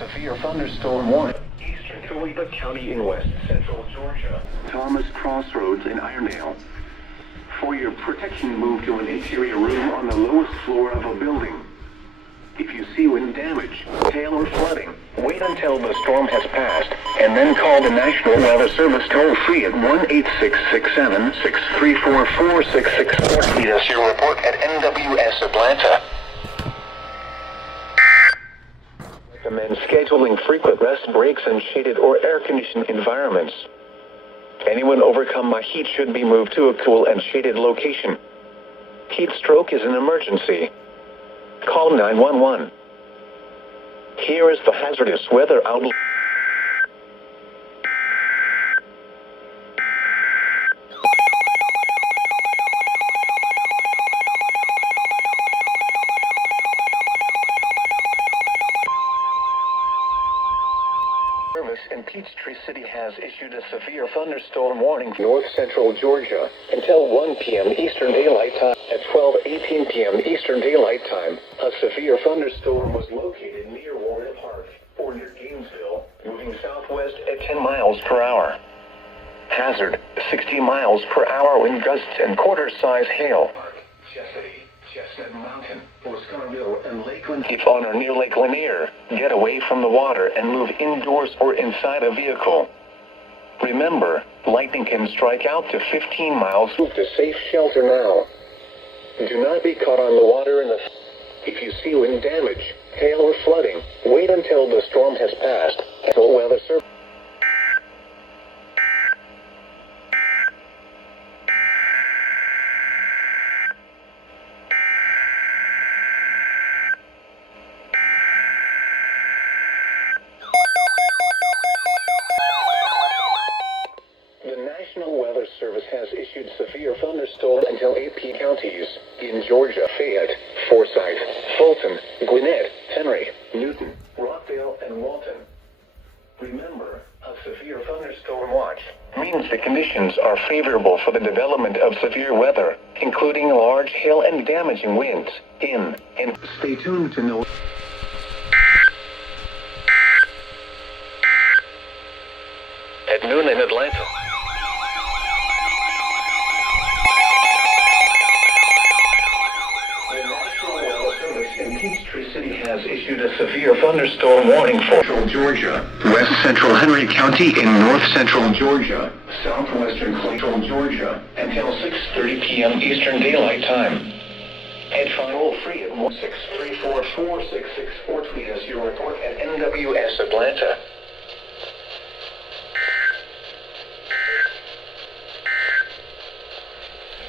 Severe Thunderstorm Warning. Eastern Coweta County in west central Georgia. Thomas Crossroads in Irondale. For your protection, move to an interior room on the lowest floor of a building. If you see wind damage, hail or flooding, wait until the storm has passed, and then call the National Weather Service toll-free at 1-866-7-634-4664. Read us your report at NWS Atlanta. Recommend scheduling frequent rest breaks in shaded or air-conditioned environments. Anyone overcome by heat should be moved to a cool and shaded location. Heat stroke is an emergency. Call 911. Here is the hazardous weather outlook. In Peachtree City has issued a severe thunderstorm warning for north central Georgia until 1 p.m. Eastern Daylight Time. At 12:18 p.m. Eastern Daylight Time, a severe thunderstorm was located near Warren Park or near Gainesville, moving southwest at 10 miles per hour. Hazard, 60 miles per hour wind gusts and quarter-size hail. Chesapeake, Chestnut Mountain, Oscarville, and Lakeland. If on or near Lake Lanier, get away from the water and move indoors or inside a vehicle. Remember, lightning can strike out to 15 miles. Move to safe shelter now. Do not be caught on the water in the... If you see wind damage, hail or flooding, wait until the storm has passed. National Weather Service. The National Weather Service has issued severe thunderstorm until 8 p.m. counties in Georgia: Fayette, Forsyth, Fulton, Gwinnett, Henry, Newton, Rockdale, and Walton. Remember, a severe thunderstorm watch means the conditions are favorable for the development of severe weather, including large hail and damaging winds. And stay tuned to know. At noon in Atlanta. Peachtree City has issued a severe thunderstorm warning for central Georgia, west central Henry County in north central Georgia, southwestern Clayton, Georgia, until 6:30 p.m. Eastern Daylight Time. At toll-free at 1-634-4664. Tweet us your report at NWS Atlanta.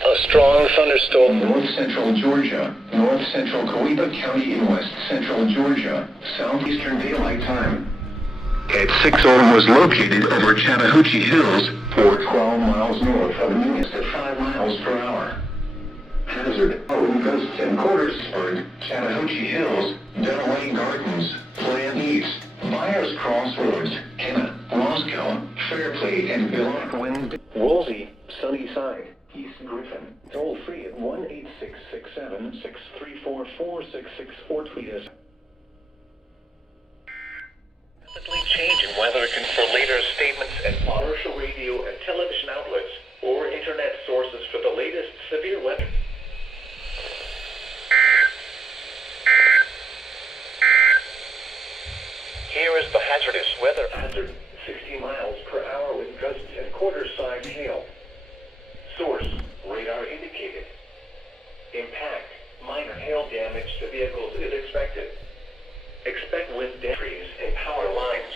A strong thunderstorm north central Georgia, north central Coweta County in west central Georgia, southeastern Daylight Time. At 6 a.m. was located over Chattahoochee Hills, or 12 miles north of Newton at 5 miles per hour. Hazard, wind gusts and quarters heard, Chattahoochee Hills, Dunaway Gardens, Plant East, Myers Crossroads, Kenna, Roscoe, Fairplay, and Billock Wind, Woolsey, Sunnyside, East Griffin. Toll free at 1-866-7-634-4664. Tweet us. Rapidly changing weather for later statements at commercial radio and television outlets or internet sources for the latest severe weather. Here is the hazardous weather hazard. 60 miles per hour with gusts and quarter-size hail. Source, radar indicated. Impact, minor hail damage to vehicles is expected. Expect wind trees and power lines.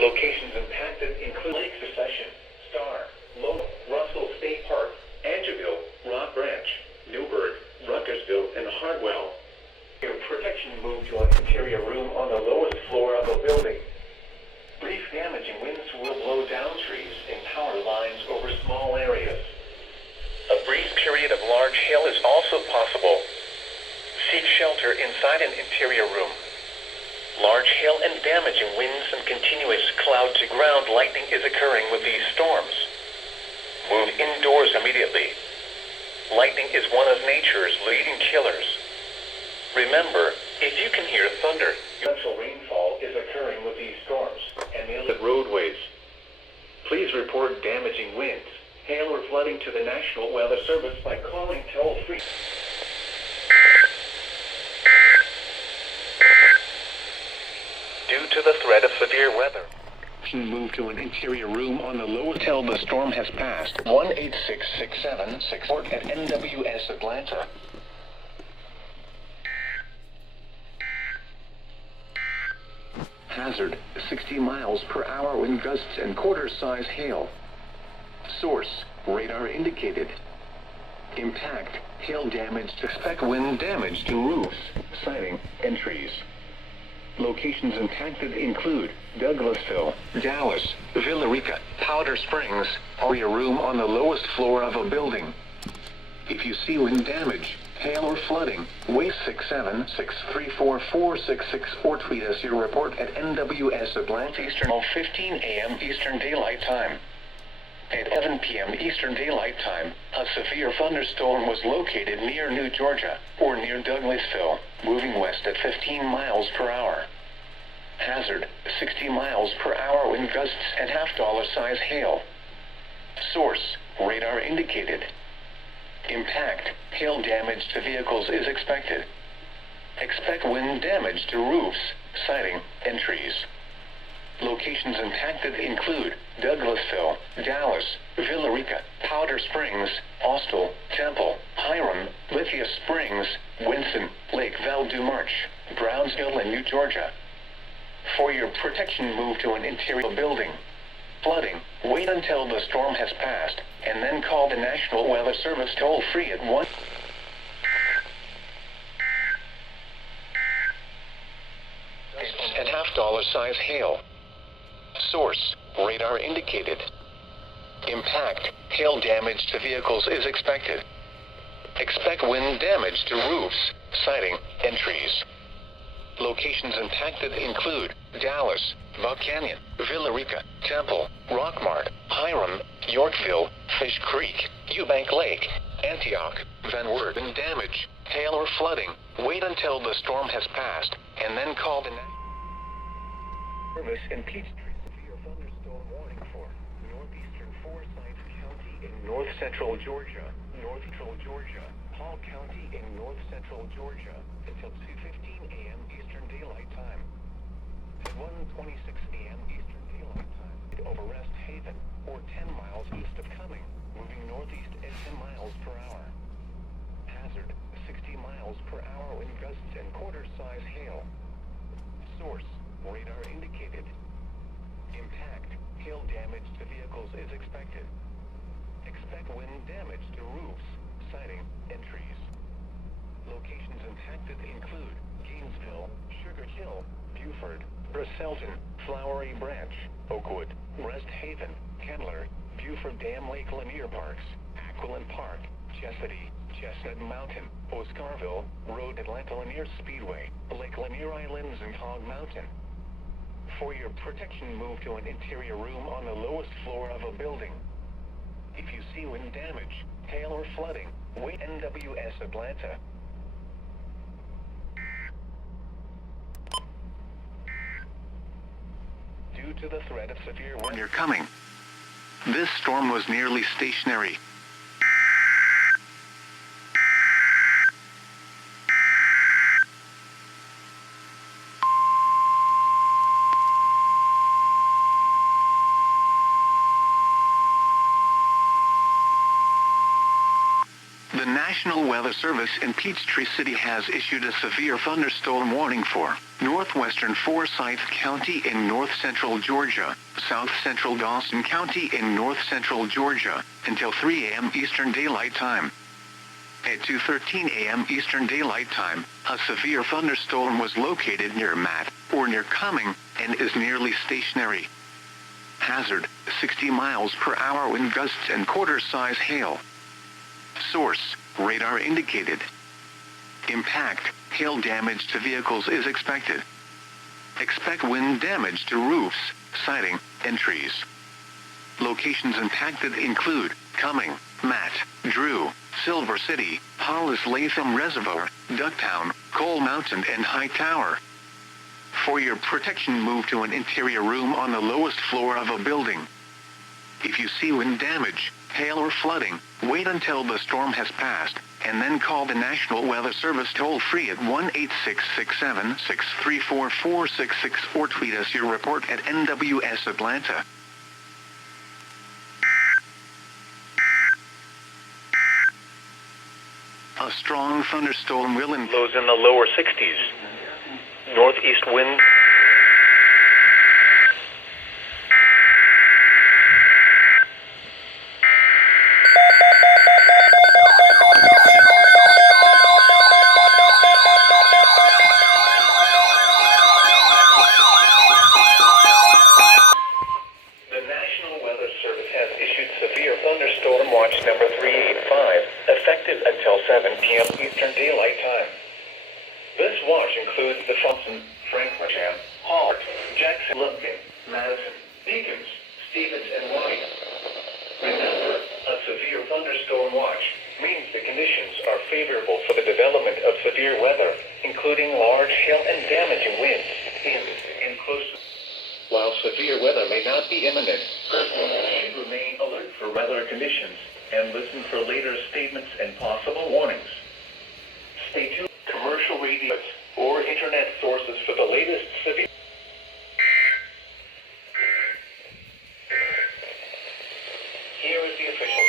Locations impacted include Lake Secession, Star, Lowell, Russell State Park, Angeville, Rock Branch, Newburgh, Ruckersville, and Hardwell. Your protection moved to an interior room on the lowest floor of a building. Brief damaging winds will blow down trees and power lines over small areas. A brief period of large hail is also possible. Seek shelter inside an interior room. Large hail and damaging winds and continuous cloud-to-ground lightning is occurring with these storms. Move indoors immediately. Lightning is one of nature's leading killers. Remember, If you can hear thunder, torrential rainfall is occurring with these storms and the roadways. Please report damaging winds, hail, or flooding to the National Weather Service by calling toll-free. Due to the threat of severe weather, move to an interior room on the lower till the storm has passed. 18667 port at NWS Atlanta. Hazard, 60 miles per hour wind gusts and quarter-size hail. Source, radar indicated. Impact, hail damage to spec wind damage to roofs, siding, and trees. Locations impacted include Douglasville, Dallas, Villarica, Powder Springs, or your room on the lowest floor of a building. If you see wind damage, hail, or flooding, wave 676344664 or tweet us your report at NWS Atlanta Eastern 15 a.m. Eastern Daylight Time. At 11 p.m. Eastern Daylight Time, a severe thunderstorm was located near New Georgia, or near Douglasville, moving west at 15 miles per hour. Hazard, 60 miles per hour wind gusts and $half-size hail. Source, radar indicated. Impact, hail damage to vehicles is expected. Expect wind damage to roofs, siding, and trees. Locations impacted include Douglasville, Dallas, Villarica, Powder Springs, Austell, Temple, Hiram, Lithia Springs, Winston, Lake Val-du-Marche, Brownsville, and New Georgia. For your protection, move to an interior building. Flooding, wait until the storm has passed, and then call the National Weather Service toll-free at 1 and $half-size hail. Source, radar indicated. Impact, hail damage to vehicles is expected. Expect wind damage to roofs, siding, and trees. Locations impacted include Dallas, Buck Canyon, Villarica, Temple, Rockmart, Hiram, Yorkville, Fish Creek, Eubank Lake, Antioch, Van Wert. Wind damage, hail, or flooding, wait until the storm has passed, and then call the Service in Peachtree Severe Thunderstorm Warning for northeastern Forsyth County in north-central Georgia, Hall County in north-central Georgia, until 2:15 a.m. Eastern Daylight Time. At 1:26 a.m. Eastern Daylight Time, over Rest Haven, or 10 miles east of Cumming, moving northeast at 10 miles per hour. Hazard, 60 miles per hour wind gusts and quarter-size hail. Source, radar indicated. Impact, hail damage to vehicles is expected. Expect wind damage to roofs, siding, and trees. Locations impacted include Gainesville, Sugar Hill, Buford, Bristolton, Flowery Branch, Oakwood, Rest Haven, Kendler, Buford Dam, Lake Lanier Parks, Aquilin Park, Chesadee, Chestnut Mountain, Oscarville, Road, Atlanta Lanier Speedway, Lake Lanier Islands, and Hog Mountain. For your protection, move to an interior room on the lowest floor of a building. If you see wind damage, hail, or flooding, wait NWS Atlanta. Due to the threat of severe wind, you're coming. This storm was nearly stationary. The National Weather Service in Peachtree City has issued a severe thunderstorm warning for northwestern Forsyth County in north-central Georgia, south-central Dawson County in north-central Georgia, until 3 a.m. Eastern Daylight Time. At 2:13 a.m. Eastern Daylight Time, a severe thunderstorm was located near Matt, or near Cumming, and is nearly stationary. Hazard, 60 miles per hour wind gusts and quarter-size hail. Source, radar indicated. Impact, hail damage to vehicles is expected. Expect wind damage to roofs, siding, and trees. Locations impacted include Cumming, Matt, Drew, Silver City, Hollis Latham Reservoir, Ducktown, Coal Mountain and High Tower. For your protection, move to an interior room on the lowest floor of a building. If you see wind damage, hail or flooding, wait until the storm has passed, and then call the National Weather Service toll-free at 1-866-7-634-466 or tweet us your report at NWS Atlanta. A strong thunderstorm will lows in the lower 60s. Northeast wind. The National Weather Service has issued Severe Thunderstorm Watch number 385, effective until 7 p.m. Eastern Daylight Time. This watch includes the Thompson, Franklin, Hart, Jackson, Lufkin, Madison, Deacons, Stevens, and White. Remember, a severe thunderstorm watch means the conditions are favorable for the development of severe weather, including large hail and damaging winds in and close. While severe weather may not be imminent, persons should remain alert for weather conditions and listen for later statements and possible warnings. Stay tuned to commercial radios or internet sources for the latest severe. Here is the official.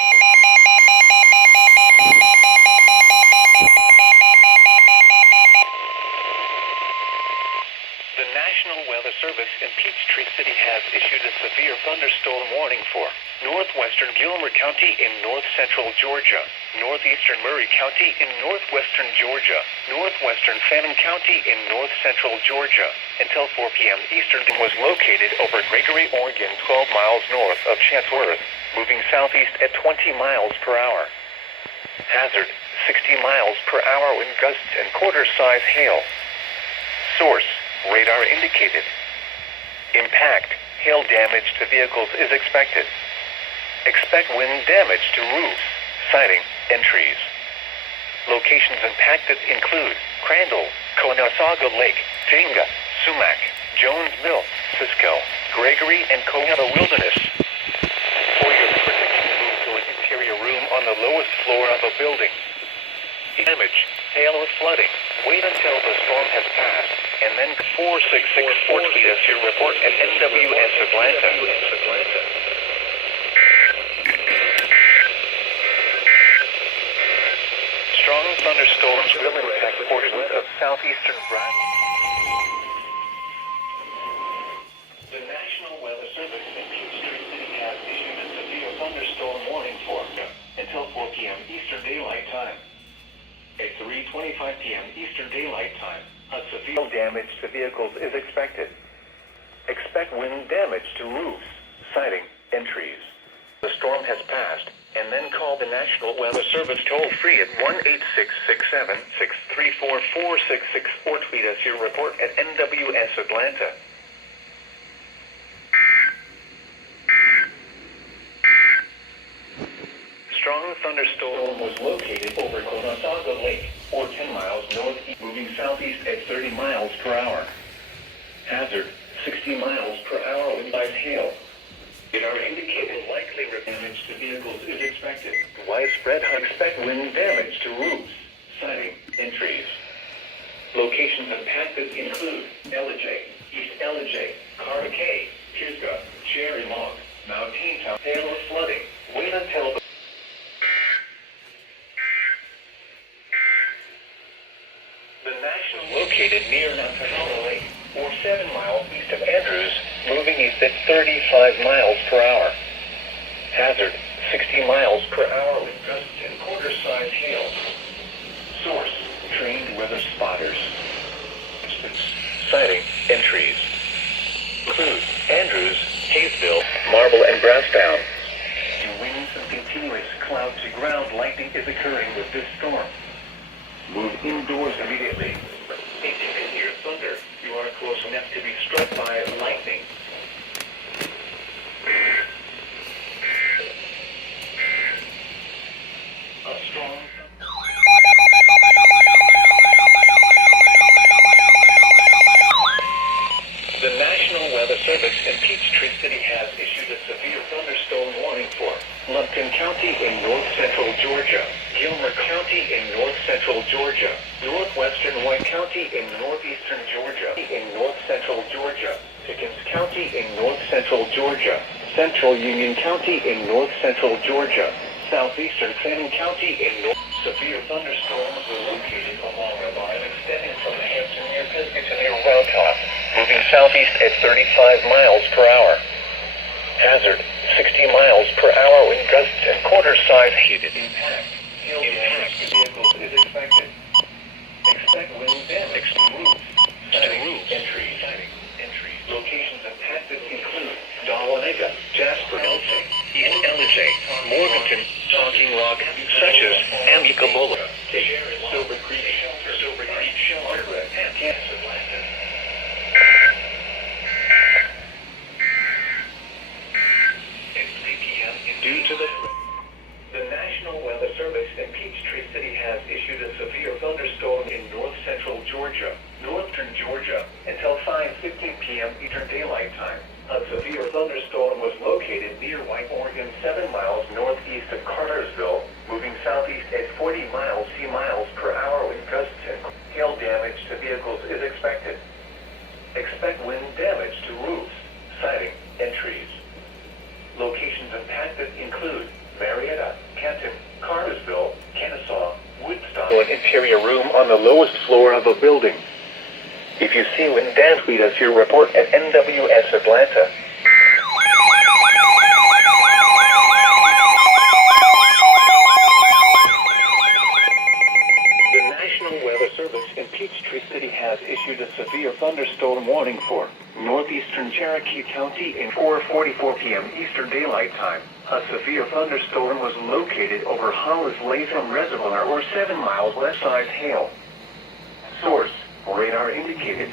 The National Weather Service in Peachtree City has issued a severe thunderstorm warning for northwestern Gilmer County in north-central Georgia, northeastern Murray County in northwestern Georgia, northwestern Fannin County in north-central Georgia, until 4 p.m. Eastern. Was located over Gregory, Oregon, 12 miles north of Chatsworth, moving southeast at 20 miles per hour. Hazard, 60 miles per hour wind gusts and quarter-size hail. Source, radar indicated. Impact, hail damage to vehicles is expected. Expect wind damage to roofs, siding, and trees. Locations impacted include Crandall, Conasauga Lake, Tinga, Sumac, Jones Mill, Cisco, Gregory, and Coweta Wilderness. For your protection, move to an interior room on the lowest floor of a building. Damage, hail or flooding, wait until the storm has passed, and then 466 tweet us your report at NWS Atlanta. Strong thunderstorms will impact portions of southeastern Brazos. The National Weather Service in Peachtree City has issued a severe thunderstorm warning for until 4 p.m. Eastern Daylight Time. At 3:25 p.m. Eastern Daylight Time, a severe damage to vehicles is expected. Expect wind damage to roofs, siding, and trees. The storm has passed, and then call the National Weather Service toll-free at 1-866-7-634-466 or tweet us your report at NWS Atlanta. Strong thunderstorm was located over Conasauga Lake, or 10 miles northeast, moving southeast at 30 miles per hour. Hazard, 60 miles per hour wind gusts hail. Radar indicated likely damage to vehicles is expected. Widespread expect wind damage to roofs, siding, and trees. Locations impacted include LJ, East LJ, Coweta, Pisgah, Cherry Log, Mountain Town, hail or flooding. Wait until the National located near Untitled Lake, or 7 miles east of Andrews, moving east at 35 miles per hour. Hazard, 60 miles per hour with gusts and quarter-size hail. Source, trained weather spotters. Sighting and trees. Include Andrews, Hayesville, Marble, and Brasstown. Winds and continuous cloud-to-ground lightning is occurring with this storm. Move indoors immediately. If you can hear thunder, you are close enough to be struck by lightning. A strong County in northeastern Georgia, in north-central Georgia, Pickens County in north-central Georgia, Central Union County in north-central Georgia, southeastern Fannin County in north. Severe thunderstorms were located along a line extending from Hampton near Pisgah to near Round Top, moving southeast at 35 miles per hour. Hazard, 60 miles per hour with gusts and quarter-size heated impact. Impact vehicles is expected. Expect wind damage to roofs, siding, entries. Locations impacted include Dahlonega, Jasper, East Ellijay, Morganton, Talking Rock, Sessions, and Ecomola. Silver Creek Shelter, and Kansas Atlanta. At 3 p.m. Due to the National Weather Service in Peachtree City has issued a severe thunderstorm in north-central Georgia, northern Georgia, until 5:15 p.m. Eastern Daylight Time. A severe thunderstorm was located near White, Oregon, 7 miles northeast of Cartersville, moving southeast at 40 miles per hour with gusts and hail damage to vehicles is expected. Expect wind damage to roofs, siding, and trees. Locations impacted include Marietta, Kenton, Cartersville, Kennesaw, Woodstock. An interior room on the lowest floor of a building. If you see wind damage, tweet us your report at NWS Atlanta. The National Weather Service in Peachtree City has issued a severe thunderstorm warning for northeastern Cherokee County in 4:44 p.m. Eastern Daylight Time. A severe thunderstorm was located over Hollis Latham Reservoir or 7 miles west-side hail. Source: radar indicated.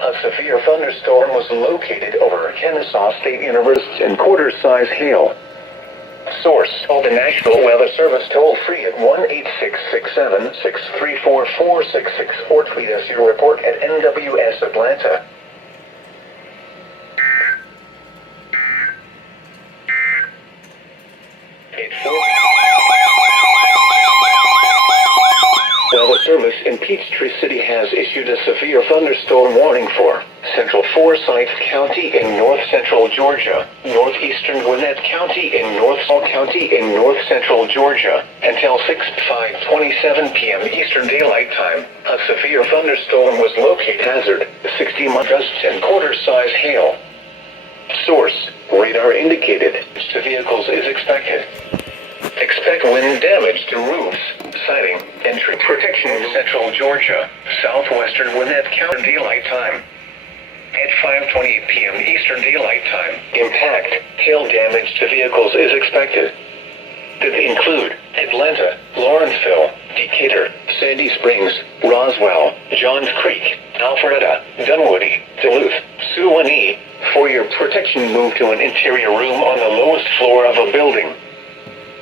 A severe thunderstorm was located over Kennesaw State University and quarter-size hail. Source: call the National Weather Service toll-free at 1-866-7-634-466 or tweet us your report at NWS Atlanta. Weather Service in Peachtree City has issued a severe thunderstorm warning for central Forsyth County in north-central Georgia, northeastern Gwinnett County in north-central Georgia, until 5:27 p.m. Eastern Daylight Time. A severe thunderstorm was located. Hazard, 60 miles gusts and quarter-size hail. Source: radar indicated. To vehicles is expected. Expect wind damage to roofs, siding, entry protection in central Georgia, southwestern Gwinnett County daylight time. At 5:28 p.m. Eastern Daylight Time, impact, hail damage to vehicles is expected. That include Atlanta, Lawrenceville, Decatur, Sandy Springs, Roswell, Johns Creek, Alpharetta, Dunwoody, Duluth, Suwanee. For your protection, move to an interior room on the lowest floor of a building.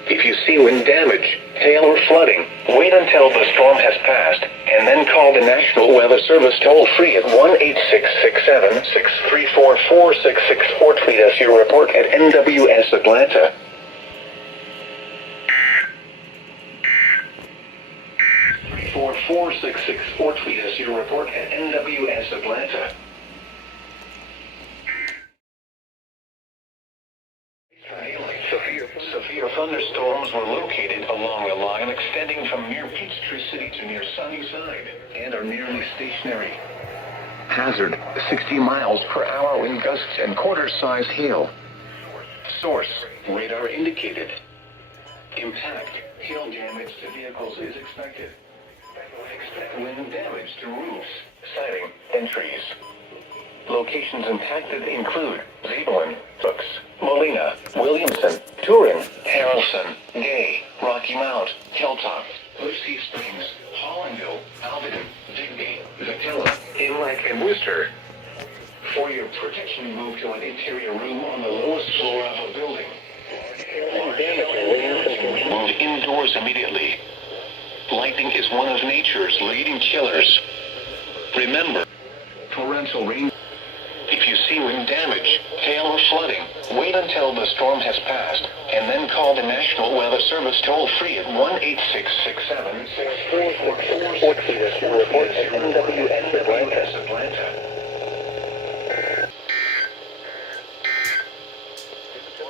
If you see wind damage, hail or flooding, wait until the storm has passed, and then call the National Weather Service toll-free at 1-866-7-634-466 or tweet us your report at NWS Atlanta. or tweet us your report at NWS Atlanta. Severe thunderstorms were located along a line extending from near Peachtree City to near Sunnyside and are nearly stationary. Hazard, 60 miles per hour wind gusts and quarter-size hail. Source, radar indicated. Impact, hail damage to vehicles is expected. Expect wind damage to roofs, siding, and trees. Locations impacted include Zabelin, Brooks, Molina, Williamson, Turin, Harrelson, Gay, Rocky Mount, Hilltop, Lucy Springs, Hollandville, Albion, Digby, Victilla, Inlet, and Worcester. For your protection, move to an interior room on the lowest floor of a building. Move indoors immediately. Lightning is one of nature's leading killers. Remember, torrential rain. If you see see wind damage, hail or flooding, wait until the storm has passed, and then call the National Weather Service toll-free at 1-866-67-6444. Report at NWS Atlanta.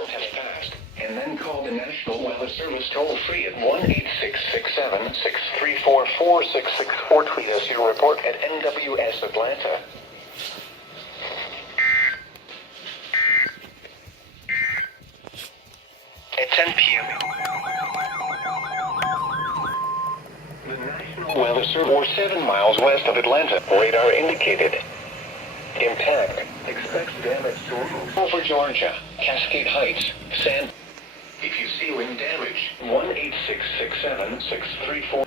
Has passed, and then call the National Weather Service toll-free at 1-866-67-6344-664. Tweet us your report at NWS Atlanta. At 10 p.m. The National Weather Service 7 miles west of Atlanta. Radar indicated. Impact. Expects damage to roof over Georgia, Cascade Heights, San. If you see wind damage, 1-866-67-634.